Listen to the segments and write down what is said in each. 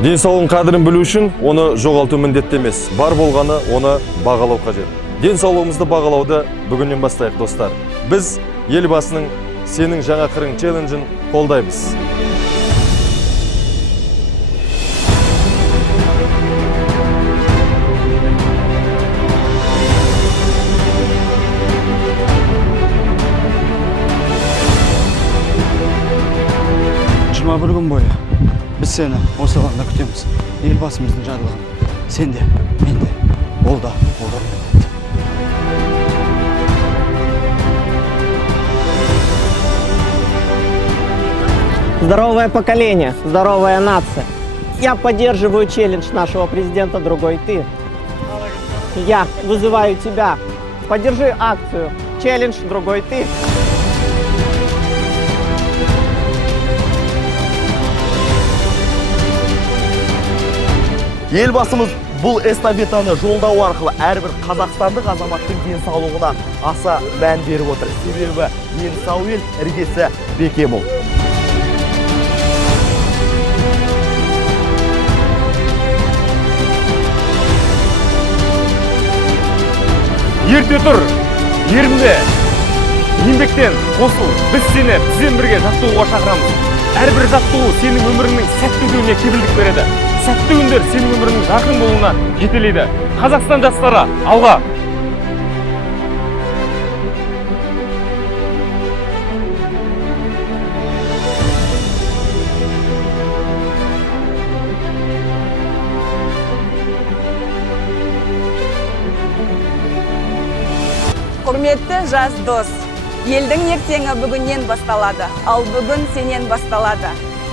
Денсаулығын қадірін білу үшін оны жоғалту міндетті емес. Бар болғаны оны бағалау қажет. Денсаулығымызды бағалауды бүгіннен бастайық, достар. Біз елбасының «Сенің жаңа қырың» челленджін қолдаймыз. Bir gün boyu biz seni осы алаңда күтеміз. Елбасымыздың жарлығын. Сен де, мен де, ол да, Здоровое поколение, здоровая нация. Я поддерживаю челлендж нашего президента «Другой ты». Я вызываю тебя. Поддержи акцию «Челлендж Другой ты». Елбасымыз бұл эстафетаны жолдау арқылы әрбір қазақстандық азаматтың денсаулығына аса мән беріп отыр. Себебі денсау ел іргесі бекем ол. Ерте тұр, ерінбе, еңбектен қосыл, біз сені бізбен бірге жаттығуға шақырамыз. Әрбір жаттығу сенің өміріңнің сәтті өтуіне кепілдік береді. Сәтті күндер сенің өміріңнің жарқын болуына жетелейді. Қазақстан жастары, алға! Құрметті жас дос, елдің ертеңі бүгіннен басталады, ал бүгін сенен басталады.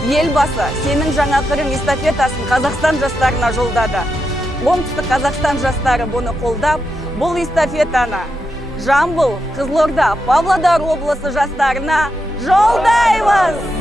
Елбасы сенің жаңа қырың эстафетасын Қазақстан жастарына жолдады. Оңтүстік Қазақстан жастары бұны қолдап, бұл эстафетаны Жамбыл, Қызылорда, Павлодар облысы жастарына жолдаймыз!